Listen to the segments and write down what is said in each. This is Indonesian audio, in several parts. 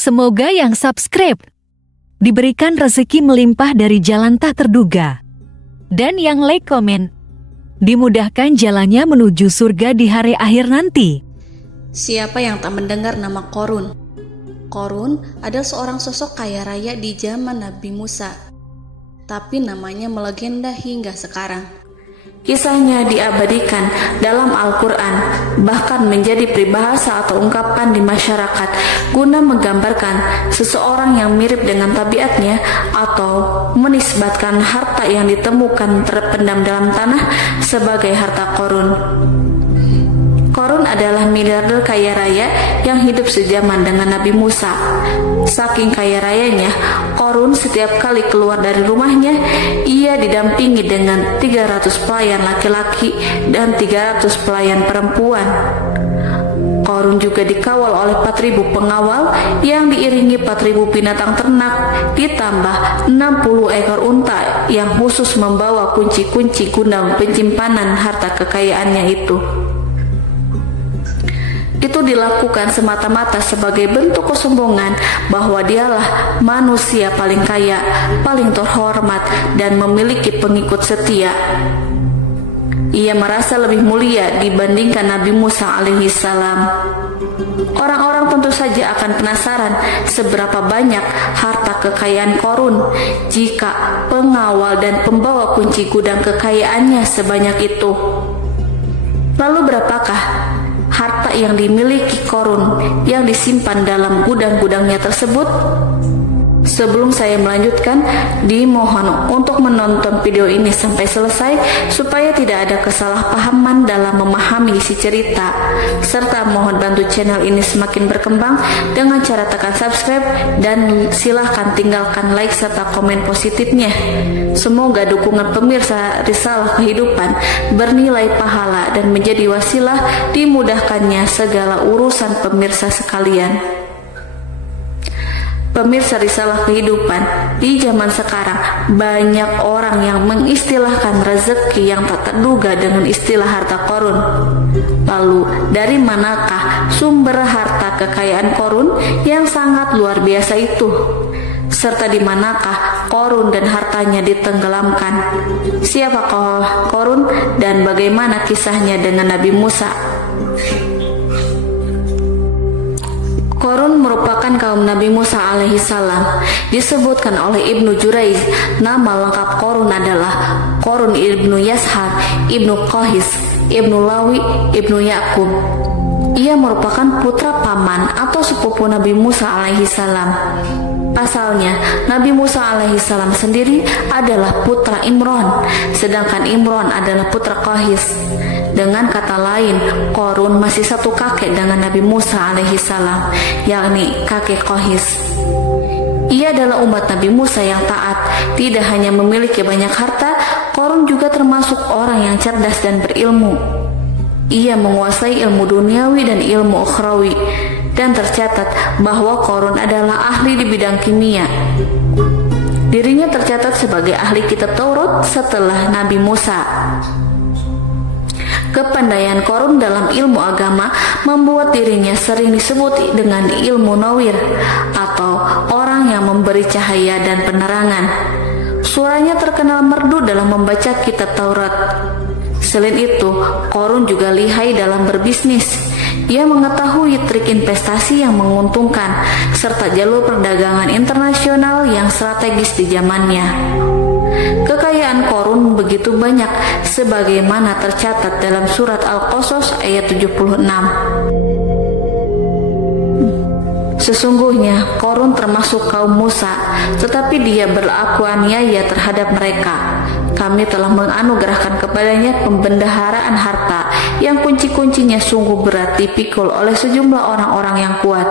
Semoga yang subscribe diberikan rezeki melimpah dari jalan tak terduga. Dan yang like komen, dimudahkan jalannya menuju surga di hari akhir nanti. Siapa yang tak mendengar nama Qorun? Qorun adalah seorang sosok kaya raya di zaman Nabi Musa, tapi namanya melegenda hingga sekarang. Kisahnya diabadikan dalam Al-Quran, bahkan menjadi peribahasa atau ungkapan di masyarakat guna menggambarkan seseorang yang mirip dengan tabiatnya atau menisbatkan harta yang ditemukan terpendam dalam tanah sebagai harta Qorun. Qorun adalah miliarder kaya raya yang hidup sejaman dengan Nabi Musa. Saking kaya rayanya, Qorun setiap kali keluar dari rumahnya, ia didampingi dengan 300 pelayan laki-laki dan 300 pelayan perempuan. Qorun juga dikawal oleh 4.000 pengawal yang diiringi 4.000 binatang ternak, ditambah 60 ekor unta yang khusus membawa kunci-kunci guna penyimpanan harta kekayaannya itu. Itu dilakukan semata-mata sebagai bentuk kesombongan bahwa dialah manusia paling kaya, paling terhormat, dan memiliki pengikut setia. Ia merasa lebih mulia dibandingkan Nabi Musa alaihissalam. Orang-orang tentu saja akan penasaran seberapa banyak harta kekayaan Qorun jika pengawal dan pembawa kunci gudang kekayaannya sebanyak itu. Lalu berapakah harta yang dimiliki Qorun yang disimpan dalam gudang-gudangnya tersebut? Sebelum saya melanjutkan, dimohon untuk menonton video ini sampai selesai supaya tidak ada kesalahpahaman dalam memahami isi cerita, serta mohon bantu channel ini semakin berkembang dengan cara tekan subscribe dan silahkan tinggalkan like serta komen positifnya. Semoga dukungan pemirsa Risalah Kehidupan bernilai pahala dan menjadi wasilah dimudahkannya segala urusan pemirsa sekalian. Pemirsa Risalah Kehidupan, di zaman sekarang banyak orang yang mengistilahkan rezeki yang tak terduga dengan istilah harta Qorun. Lalu dari manakah sumber harta kekayaan Qorun yang sangat luar biasa itu? Serta di manakah Qorun dan hartanya ditenggelamkan? Siapakah Qorun dan bagaimana kisahnya dengan Nabi Musa? Qorun merupakan kaum Nabi Musa alaihissalam. Disebutkan oleh Ibnu Jurayj, nama lengkap Qorun adalah Qorun ibnu Yashar, ibnu Qahis, ibnu Lawi, ibnu Yakub. Ia merupakan putra paman atau sepupu Nabi Musa alaihissalam. Pasalnya, Nabi Musa alaihissalam sendiri adalah putra Imron, sedangkan Imron adalah putra Qahis. Dengan kata lain, Qorun masih satu kakek dengan Nabi Musa alaihissalam, yakni kakek Qahis. Ia adalah umat Nabi Musa yang taat. Tidak hanya memiliki banyak harta, Qorun juga termasuk orang yang cerdas dan berilmu. Ia menguasai ilmu duniawi dan ilmu ukhrawi, dan tercatat bahwa Qorun adalah ahli di bidang kimia. Dirinya tercatat sebagai ahli kitab Taurat setelah Nabi Musa. Kepandaian Qorun dalam ilmu agama membuat dirinya sering disebut dengan ilmu nawir atau orang yang memberi cahaya dan penerangan. Suaranya terkenal merdu dalam membaca kitab Taurat. Selain itu, Qorun juga lihai dalam berbisnis. Ia mengetahui trik investasi yang menguntungkan serta jalur perdagangan internasional yang strategis di zamannya. Kekayaan Qorun begitu banyak sebagaimana tercatat dalam surat Al-Qasas ayat 76. Sesungguhnya Qorun termasuk kaum Musa, tetapi dia berlaku aniaya terhadap mereka. Kami telah menganugerahkan kepadanya pembendaharaan harta yang kunci-kuncinya sungguh berat dipikul oleh sejumlah orang-orang yang kuat.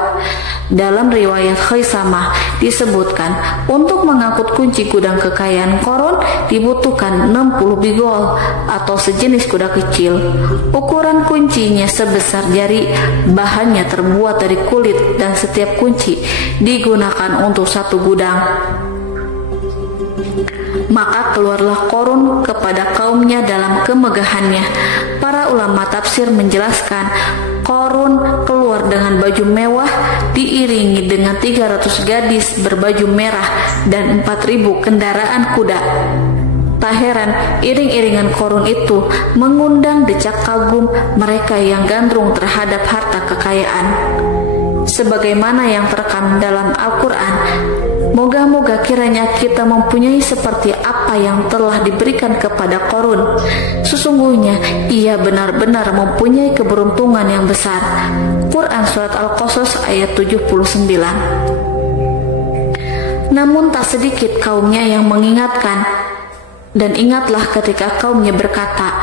Dalam riwayat Khaisamah disebutkan, untuk mengangkut kunci gudang kekayaan Qorun dibutuhkan 60 bigol atau sejenis kuda kecil. Ukuran kuncinya sebesar jari, bahannya terbuat dari kulit dan setiap kunci digunakan untuk satu gudang. Maka keluarlah Qorun kepada kaumnya dalam kemegahannya. Para ulama tafsir menjelaskan, Korun keluar dengan baju mewah diiringi dengan 300 gadis berbaju merah dan 4.000 kendaraan kuda. Tak heran iring-iringan Korun itu mengundang decak kagum mereka yang gandrung terhadap harta kekayaan. Sebagaimana yang terekam dalam Al-Quran, moga-moga kiranya kita mempunyai seperti apa yang telah diberikan kepada Korun. Sesungguhnya ia benar-benar mempunyai keberuntungan yang besar. Quran Surat Al-Qasas ayat 79. Namun tak sedikit kaumnya yang mengingatkan, dan ingatlah ketika kaumnya berkata,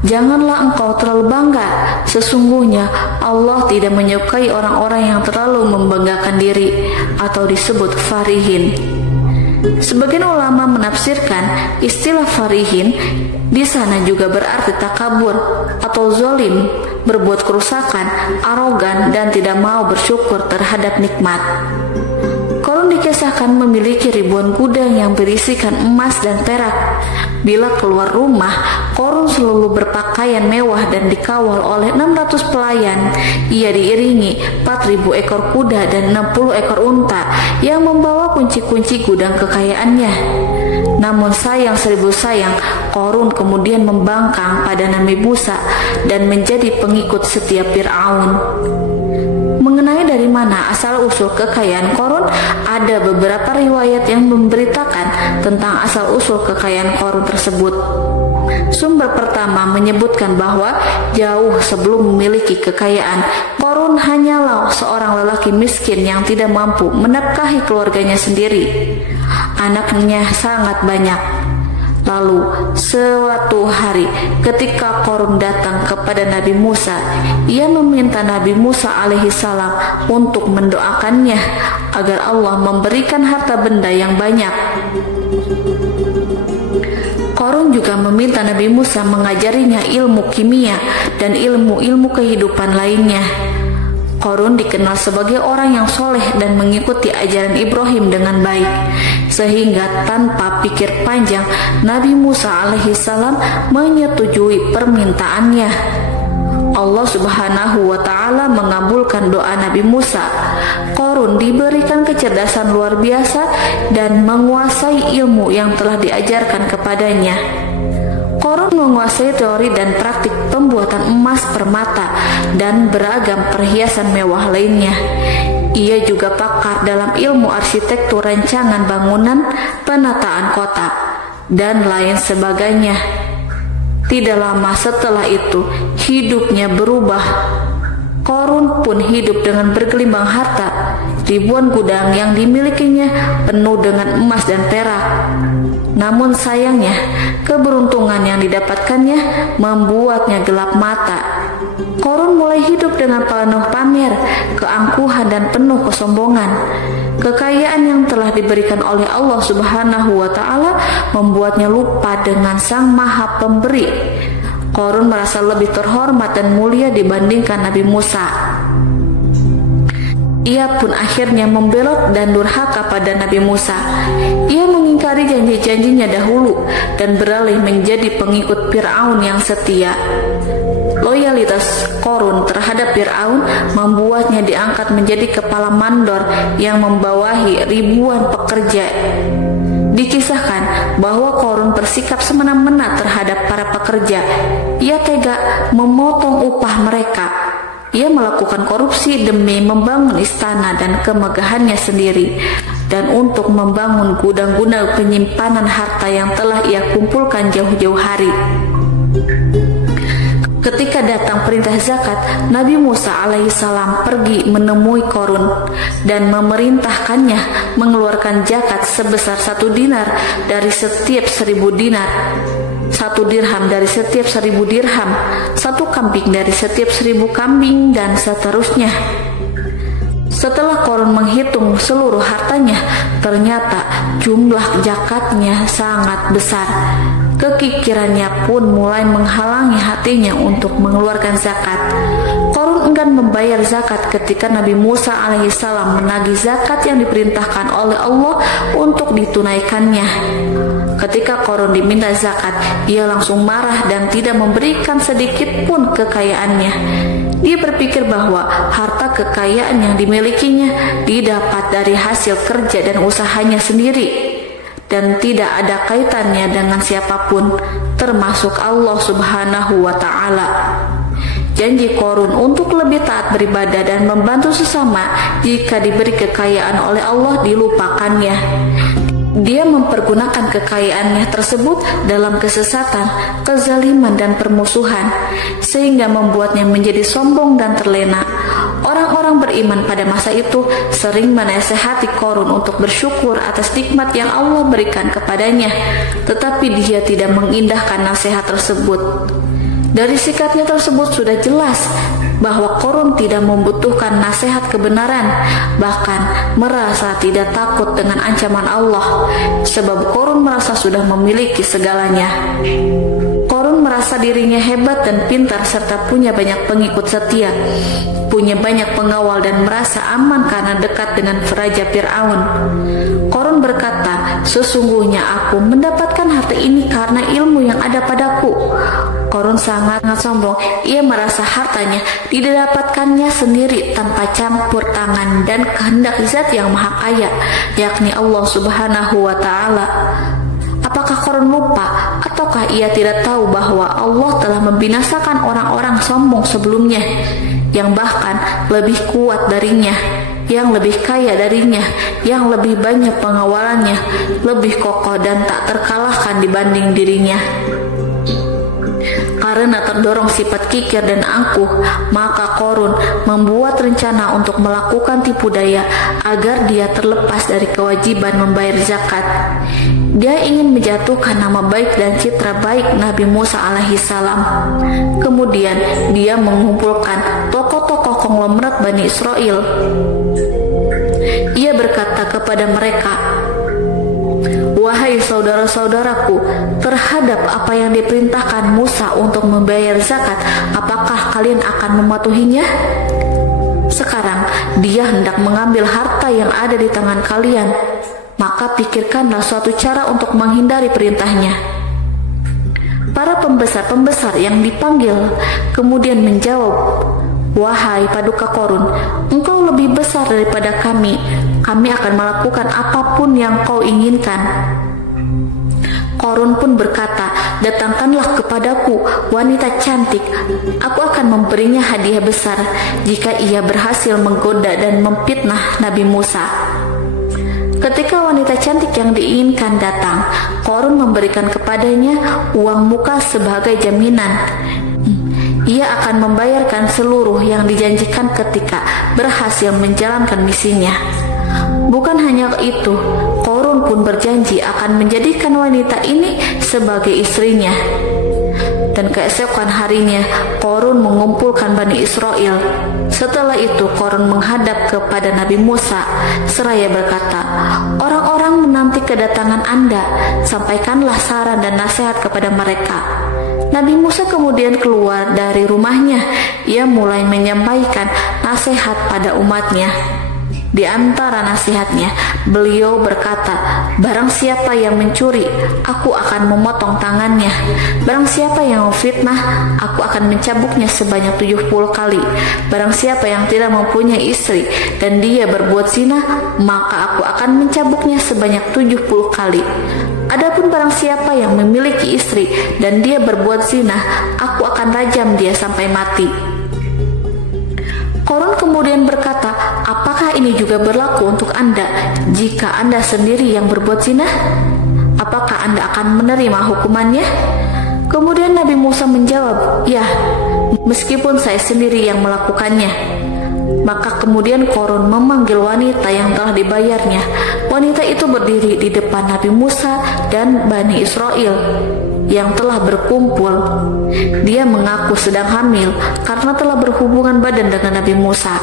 janganlah engkau terlalu bangga. Sesungguhnya Allah tidak menyukai orang-orang yang terlalu membanggakan diri atau disebut farihin. Sebagian ulama menafsirkan istilah farihin di sana juga berarti takabur atau zolim, berbuat kerusakan, arogan, dan tidak mau bersyukur terhadap nikmat. Korun dikisahkan memiliki ribuan gudang yang berisikan emas dan perak. Bila keluar rumah, Korun selalu berpakaian mewah dan dikawal oleh 600 pelayan. Ia diiringi 4.000 ekor kuda dan 60 ekor unta yang membawa kunci-kunci gudang kekayaannya. Namun sayang seribu sayang, Korun kemudian membangkang pada Nabi Musa dan menjadi pengikut setia Fir'aun. Mengenai dari mana asal-usul kekayaan Korun, ada beberapa riwayat yang memberitakan tentang asal-usul kekayaan Korun tersebut. Sumber pertama menyebutkan bahwa jauh sebelum memiliki kekayaan, Korun hanyalah seorang lelaki miskin yang tidak mampu menafkahi keluarganya sendiri. Anaknya sangat banyak. Lalu suatu hari ketika Korun datang kepada Nabi Musa, ia meminta Nabi Musa alaihissalam untuk mendoakannya agar Allah memberikan harta benda yang banyak. Korun juga meminta Nabi Musa mengajarinya ilmu kimia dan ilmu-ilmu kehidupan lainnya. Korun dikenal sebagai orang yang soleh dan mengikuti ajaran Ibrahim dengan baik, sehingga tanpa pikir panjang Nabi Musa alaihissalam menyetujui permintaannya. Allah Subhanahu wa Ta'ala mengabulkan doa Nabi Musa. Korun diberikan kecerdasan luar biasa dan menguasai ilmu yang telah diajarkan kepadanya. Korun menguasai teori dan praktik pembuatan emas permata dan beragam perhiasan mewah lainnya. Ia juga pakar dalam ilmu arsitektur, rancangan bangunan, penataan kota, dan lain sebagainya. Tidak lama setelah itu, hidupnya berubah. Korun pun hidup dengan bergelimbang harta. Ribuan gudang yang dimilikinya penuh dengan emas dan perak. Namun sayangnya, keberuntungan yang didapatkannya membuatnya gelap mata. Korun mulai hidup dengan penuh pamer, keangkuhan, dan penuh kesombongan. Kekayaan yang telah diberikan oleh Allah Subhanahu wa Ta'ala membuatnya lupa dengan Sang Maha Pemberi. Korun merasa lebih terhormat dan mulia dibandingkan Nabi Musa. Ia pun akhirnya membelot dan durhaka pada Nabi Musa. Ia mengingkari janji-janjinya dahulu dan beralih menjadi pengikut Fir'aun yang setia. Loyalitas Korun terhadap Fir'aun membuatnya diangkat menjadi kepala mandor yang membawahi ribuan pekerja. Dikisahkan bahwa Korun bersikap semena-mena terhadap para pekerja. Ia tega memotong upah mereka. Ia melakukan korupsi demi membangun istana dan kemegahannya sendiri, dan untuk membangun gudang-gudang penyimpanan harta yang telah ia kumpulkan jauh-jauh hari. Ketika datang perintah zakat, Nabi Musa alaihissalam pergi menemui Korun dan memerintahkannya mengeluarkan zakat sebesar 1 dinar dari setiap 1000 dinar, 1 dirham dari setiap 1000 dirham, 1 kambing dari setiap 1000 kambing, dan seterusnya. Setelah Korun menghitung seluruh hartanya, ternyata jumlah zakatnya sangat besar. Kekikirannya pun mulai menghalangi hatinya untuk mengeluarkan zakat. Qarun enggan membayar zakat ketika Nabi Musa alaihissalam menagih zakat yang diperintahkan oleh Allah untuk ditunaikannya. Ketika Qarun diminta zakat, ia langsung marah dan tidak memberikan sedikit pun kekayaannya. Dia berpikir bahwa harta kekayaan yang dimilikinya didapat dari hasil kerja dan usahanya sendiri, dan tidak ada kaitannya dengan siapapun, termasuk Allah Subhanahu wa Ta'ala. Janji Qarun untuk lebih taat beribadah dan membantu sesama jika diberi kekayaan oleh Allah dilupakannya. Dia mempergunakan kekayaannya tersebut dalam kesesatan, kezaliman, dan permusuhan, sehingga membuatnya menjadi sombong dan terlena. Orang-orang beriman pada masa itu sering menasehati Qarun untuk bersyukur atas nikmat yang Allah berikan kepadanya, tetapi dia tidak mengindahkan nasihat tersebut. Dari sikapnya tersebut sudah jelas bahwa Qarun tidak membutuhkan nasihat kebenaran, bahkan merasa tidak takut dengan ancaman Allah, sebab Qarun merasa sudah memiliki segalanya. Qarun merasa dirinya hebat dan pintar serta punya banyak pengikut setia, punya banyak pengawal dan merasa aman karena dekat dengan Raja Fir'aun. Qarun berkata, "Sesungguhnya aku mendapatkan harta ini karena ilmu yang ada padaku." Qarun sangat sombong. Ia merasa hartanya didapatkannya sendiri tanpa campur tangan dan kehendak Zat yang Maha Kaya, yakni Allah Subhanahu wa Ta'ala. Apakah Qarun lupa ataukah ia tidak tahu bahwa Allah telah membinasakan orang-orang sombong sebelumnya, yang bahkan lebih kuat darinya, yang lebih kaya darinya, yang lebih banyak pengawalannya, lebih kokoh dan tak terkalahkan dibanding dirinya? Karena terdorong sifat kikir dan angkuh, maka Qarun membuat rencana untuk melakukan tipu daya agar dia terlepas dari kewajiban membayar zakat. Dia ingin menjatuhkan nama baik dan citra baik Nabi Musa alaihissalam. Kemudian dia mengumpulkan tokoh-tokoh konglomerat Bani Israel. Ia berkata kepada mereka, "Wahai saudara-saudaraku, terhadap apa yang diperintahkan Musa untuk membayar zakat, apakah kalian akan mematuhinya? Sekarang dia hendak mengambil harta yang ada di tangan kalian, maka pikirkanlah suatu cara untuk menghindari perintahnya." Para pembesar-pembesar yang dipanggil kemudian menjawab, "Wahai paduka Qarun, engkau lebih besar daripada kami. Kami akan melakukan apapun yang kau inginkan." Qarun pun berkata, "Datangkanlah kepadaku wanita cantik. Aku akan memberinya hadiah besar jika ia berhasil menggoda dan memfitnah Nabi Musa." Ketika wanita cantik yang diinginkan datang, Qarun memberikan kepadanya uang muka sebagai jaminan. Ia akan membayarkan seluruh yang dijanjikan ketika berhasil menjalankan misinya. Bukan hanya itu, Qarun pun berjanji akan menjadikan wanita ini sebagai istrinya. Dan keesokan harinya, Qarun mengumpulkan Bani Israel. Setelah itu, Qarun menghadap kepada Nabi Musa seraya berkata, "Orang-orang menanti kedatangan Anda, sampaikanlah saran dan nasihat kepada mereka." Nabi Musa kemudian keluar dari rumahnya. Ia mulai menyampaikan nasihat pada umatnya. Di antara nasihatnya, beliau berkata, "Barang siapa yang mencuri, aku akan memotong tangannya. Barang siapa yang memfitnah, aku akan mencambuknya sebanyak 70 kali. Barang siapa yang tidak mempunyai istri dan dia berbuat zina, maka aku akan mencambuknya sebanyak 70 kali. Adapun barang siapa yang memiliki istri dan dia berbuat zina, aku akan rajam dia sampai mati." Qarun kemudian berkata, "Apakah ini juga berlaku untuk Anda jika Anda sendiri yang berbuat zina? Apakah Anda akan menerima hukumannya?" Kemudian Nabi Musa menjawab, "Ya, meskipun saya sendiri yang melakukannya." Maka kemudian Qarun memanggil wanita yang telah dibayarnya. Wanita itu berdiri di depan Nabi Musa dan Bani Israel yang telah berkumpul. Dia mengaku sedang hamil karena telah berhubungan badan dengan Nabi Musa.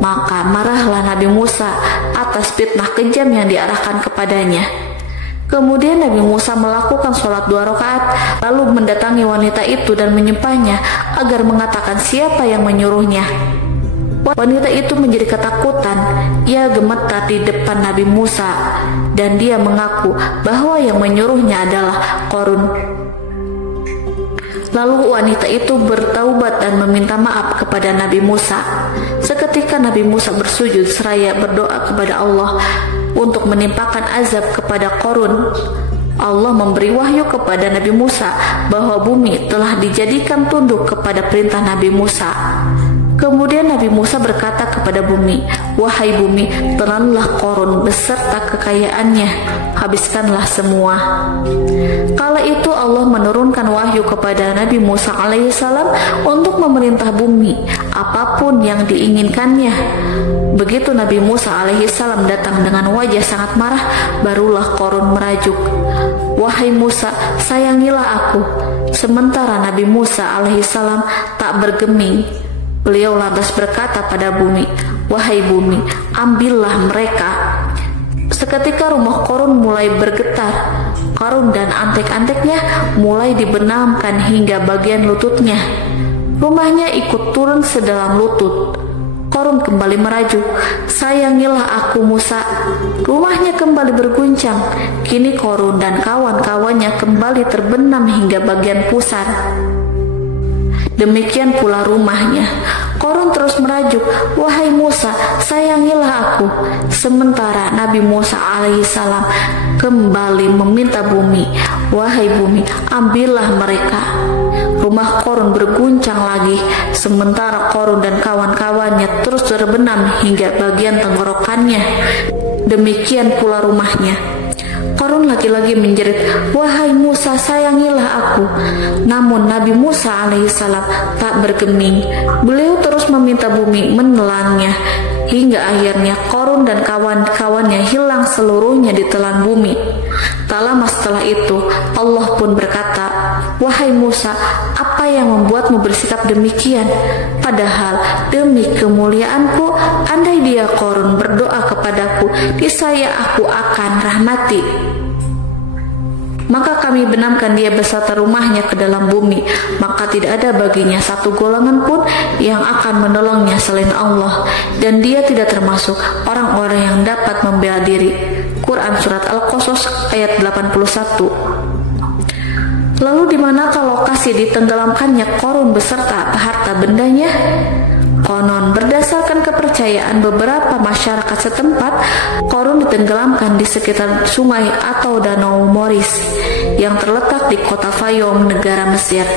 Maka marahlah Nabi Musa atas fitnah kejam yang diarahkan kepadanya. Kemudian Nabi Musa melakukan sholat 2 rakaat, lalu mendatangi wanita itu dan menyumpahnya agar mengatakan siapa yang menyuruhnya. Wanita itu menjadi ketakutan. Ia gemetar di depan Nabi Musa dan dia mengaku bahwa yang menyuruhnya adalah Qarun. Lalu wanita itu bertaubat dan meminta maaf kepada Nabi Musa. Seketika Nabi Musa bersujud seraya berdoa kepada Allah untuk menimpakan azab kepada Qarun. Allah memberi wahyu kepada Nabi Musa bahwa bumi telah dijadikan tunduk kepada perintah Nabi Musa. Kemudian Nabi Musa berkata kepada bumi, "Wahai bumi, telanlah Qarun beserta kekayaannya, habiskanlah semua." Kala itu Allah menurunkan wahyu kepada Nabi Musa alaihissalam untuk memerintah bumi apapun yang diinginkannya. Begitu Nabi Musa alaihissalam datang dengan wajah sangat marah, barulah Qarun merajuk, "Wahai Musa, sayangilah aku." Sementara Nabi Musa alaihissalam tak bergeming. Beliau lantas berkata pada bumi, "Wahai bumi, ambillah mereka." Seketika rumah Qarun mulai bergetar. Qarun dan antek-anteknya mulai dibenamkan hingga bagian lututnya. Rumahnya ikut turun sedalam lutut. Qarun kembali merajuk, "Sayangilah aku Musa." Rumahnya kembali berguncang. Kini Qarun dan kawan-kawannya kembali terbenam hingga bagian pusar. Demikian pula rumahnya. Qarun terus merajuk, "Wahai Musa, sayangilah aku." Sementara Nabi Musa alaihissalam kembali meminta bumi, "Wahai bumi, ambillah mereka." Rumah Qarun berguncang lagi, sementara Qarun dan kawan-kawannya terus terbenam hingga bagian tenggorokannya. Demikian pula rumahnya. Qarun lagi-lagi menjerit, "Wahai Musa, sayangilah aku." Namun Nabi Musa alaihissalam tak bergeming. Beliau terus meminta bumi menelannya, hingga akhirnya Qarun dan kawan-kawannya hilang seluruhnya di telan bumi. Tak lama setelah itu Allah pun berkata, "Wahai Musa, apa yang membuatmu bersikap demikian? Padahal demi kemuliaanku, andai dia Qarun berdoa kepadaku, niscaya aku akan rahmati. Maka kami benamkan dia beserta rumahnya ke dalam bumi, maka tidak ada baginya satu golongan pun yang akan menolongnya selain Allah, dan dia tidak termasuk orang-orang yang dapat membela diri." Quran Surat Al-Qasas ayat 81. Lalu di manakah lokasi ditenggelamkannya Qarun beserta harta bendanya? Konon berdasarkan kepercayaan beberapa masyarakat setempat, Qarun ditenggelamkan di sekitar sungai atau danau Moris yang terletak di kota Fayum, negara Mesir.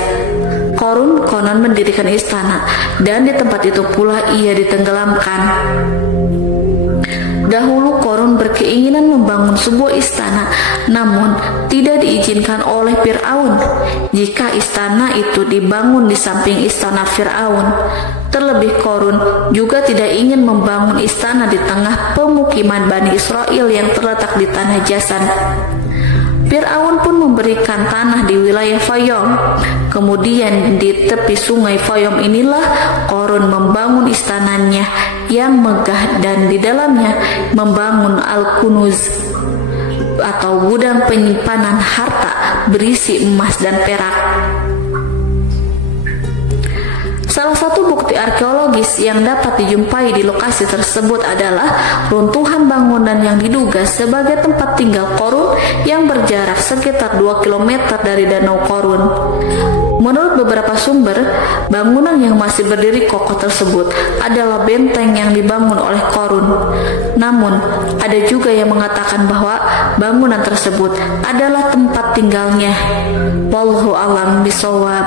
Qarun konon mendirikan istana dan di tempat itu pula ia ditenggelamkan. Dahulu Qarun berkeinginan membangun sebuah istana, namun tidak diizinkan oleh Fir'aun jika istana itu dibangun di samping istana Fir'aun. Terlebih Qarun juga tidak ingin membangun istana di tengah pemukiman Bani Israel yang terletak di tanah Jasan. Fir'aun pun memberikan tanah di wilayah Fayum. Kemudian di tepi sungai Fayum inilah Qarun membangun istananya yang megah dan di dalamnya membangun Al-Kunuz atau gudang penyimpanan harta berisi emas dan perak. Salah satu bukti arkeologis yang dapat dijumpai di lokasi tersebut adalah runtuhan bangunan yang diduga sebagai tempat tinggal Qarun yang berjarak sekitar 2 km dari Danau Qarun. Menurut beberapa sumber, bangunan yang masih berdiri kokoh tersebut adalah benteng yang dibangun oleh Qarun. Namun, ada juga yang mengatakan bahwa bangunan tersebut adalah tempat tinggalnya. Wallahu a'lam bishawab.